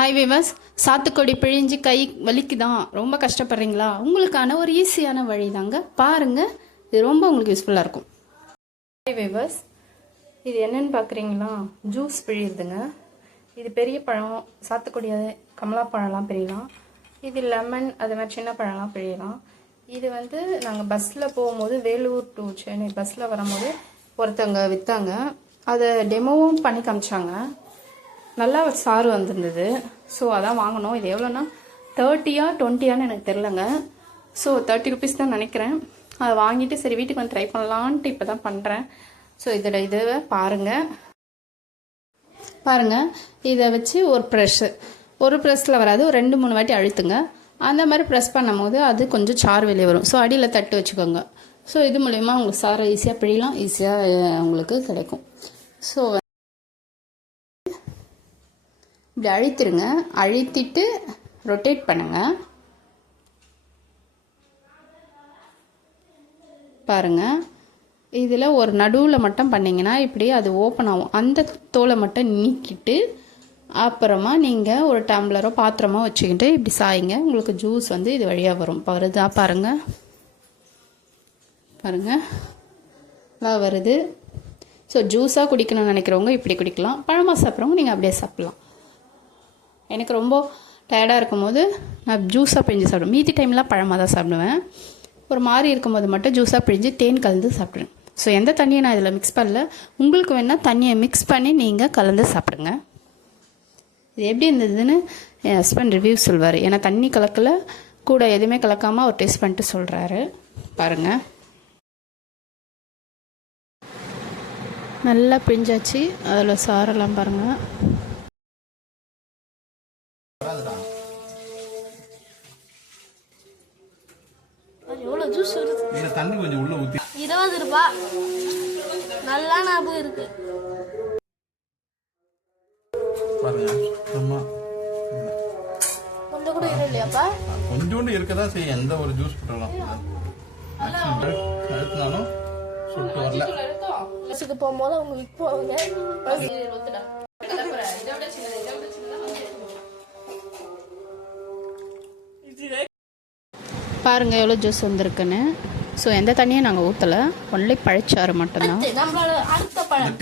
Hi விவஸ் சாத்துக்கொடி பிழிஞ்சு கை வலிக்குதான் ரொம்ப கஷ்டப்படுறீங்களா? உங்களுக்கான ஒரு ஈஸியான வழி தாங்க. பாருங்கள் இது ரொம்ப உங்களுக்கு யூஸ்ஃபுல்லாக இருக்கும். ஹாய் விவஸ் இது என்னென்னு பார்க்குறீங்களா ஜூஸ் பிழியுதுங்க. இது பெரிய பழம் சாத்துக்குடி கமலா பழம்லாம் பிழியலாம் இது லெமன் அது மாதிரி சின்ன பழம்லாம் பிழியலாம் இது வந்து நாங்கள் பஸ்ஸில் போகும்போது வேலூர் டு சென்னை பஸ்ஸில் வரும்போது ஒருத்தவங்க விற்றாங்க அதை டெமோவும் பண்ணி காமிச்சாங்க. நல்லா சாறு வந்திருந்தது. ஸோ அதான் வாங்கினோம் இது எவ்வளோன்னா தேர்ட்டியா டுவெண்ட்டியான்னு எனக்கு தெரிலங்க. ஸோ தேர்ட்டி ருபீஸ் தான் நினைக்கிறேன். அதை வாங்கிட்டு சரி வீட்டுக்கு வந்து ட்ரை பண்ணலான்ட்டு இப்போ தான் பண்ணுறேன் ஸோ இதோட இதை பாருங்கள் பாருங்கள் இதை வச்சு ஒரு ப்ரெஷ்ஷு ஒரு ப்ரெஸ்ஸில் வராது. ஒரு ரெண்டு மூணு வாட்டி அழுத்துங்க. அந்த மாதிரி ப்ரெஸ் பண்ணும்போது அது கொஞ்சம் சார் வெளியே வரும். ஸோ அடியில் தட்டு வச்சுக்கோங்க. ஸோ இது மூலயமா உங்களுக்கு சாரை ஈஸியாக பிழிலாம் ஈஸியாக உங்களுக்கு கிடைக்கும். ஸோ இப்படி அழுத்திருங்க. அழுத்திட்டு ரொட்டேட் பண்ணுங்கள் பாருங்கள் இதில் ஒரு நடுவில் மட்டும் பண்ணிங்கன்னா இப்படி அது ஓப்பன் ஆகும். அந்த தோலை மட்டும் நீக்கிட்டு அப்புறமா நீங்கள் ஒரு டம்ளரோ பாத்திரமோ வச்சுக்கிட்டு இப்படி சாயிங்க. உங்களுக்கு ஜூஸ் வந்து இது வழியாக வரும். வருதா பாருங்கள் பாருங்கள் நல்லா வருது. ஸோ ஜூஸாக குடிக்கணும்னு நினைக்கிறவங்க இப்படி குடிக்கலாம். பழமாக சாப்பிட்றவங்க நீங்கள் அப்படியே சாப்பிட்லாம். எனக்கு ரொம்ப டயர்டாக இருக்கும்போது நான் ஜூஸாக பிழிஞ்சு சாப்பிடுவேன். மீதி டைம்லாம் பழமாக தான் சாப்பிடுவேன். ஒரு மாதிரி இருக்கும்போது மட்டும் ஜூஸாக பிழிஞ்சு தேன் கலந்து சாப்பிடுவேன். ஸோ எந்த தண்ணியை நான் இதில் மிக்ஸ் பண்ணல. உங்களுக்கு வேணால் தண்ணியை மிக்ஸ் பண்ணி நீங்கள் கலந்து சாப்பிடுங்க. இது எப்படி இருந்ததுன்னு என் ஹஸ்பண்ட் ரிவ்யூ சொல்வார். ஏன்னா தண்ணி கலக்கல கூட எதுவுமே கலக்காமல் அவர் டேஸ்ட் பண்ணிட்டு சொல்கிறாரு பாருங்கள் நல்லா பிழிஞ்சாச்சு அதில் சாரெல்லாம் பாருங்கள் ஜூஸ் வருது இதுல தண்ணி கொஞ்சம் உள்ள ஊத்தி. இருபது ரூபா. நல்லா ஞாபகம் இருக்கு. பாருங்க சும்மா கொஞ்சம் கூட இல்லை இல்லையாப்பா? கொஞ்சோண்டு இருக்கதான் செய்யும் எந்த ஒரு ஜூஸ் போட்டலாம் எடுத்தினாலும் சுட்டு வரல. போகும்போது அவங்க விற்பாங்க. பாருங்கள் எவ்வளோ ஜூஸ் வந்திருக்குன்னு. ஸோ எந்த தண்ணியும் நாங்கள் ஊற்றலை ஒன்லி பழச்சாறு மட்டும்தான்.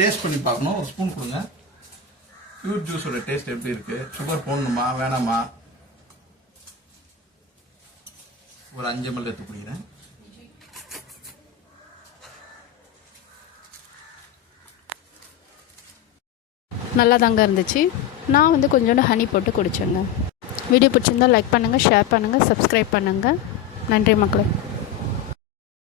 டேஸ்ட் பண்ணி பார்க்கணும். ஒரு ஸ்பூன் கொடுங்க. ஃப்ரூட் ஜூஸோட டேஸ்ட் எப்படி இருக்கு? சுகர் போடணுமா? வேணாமா? ஒரு அஞ்சு மல்லி எடுத்து குடிக்கிறேன். நல்லா தாங்க இருந்துச்சு. நான் வந்து கொஞ்சோண்டு ஹனி போட்டு குடித்தேங்க வீடியோ பிடிச்சிருந்தா லைக் பண்ணுங்கள் ஷேர் பண்ணுங்கள் சப்ஸ்கிரைப் பண்ணுங்கள் நன்றி மக்களே.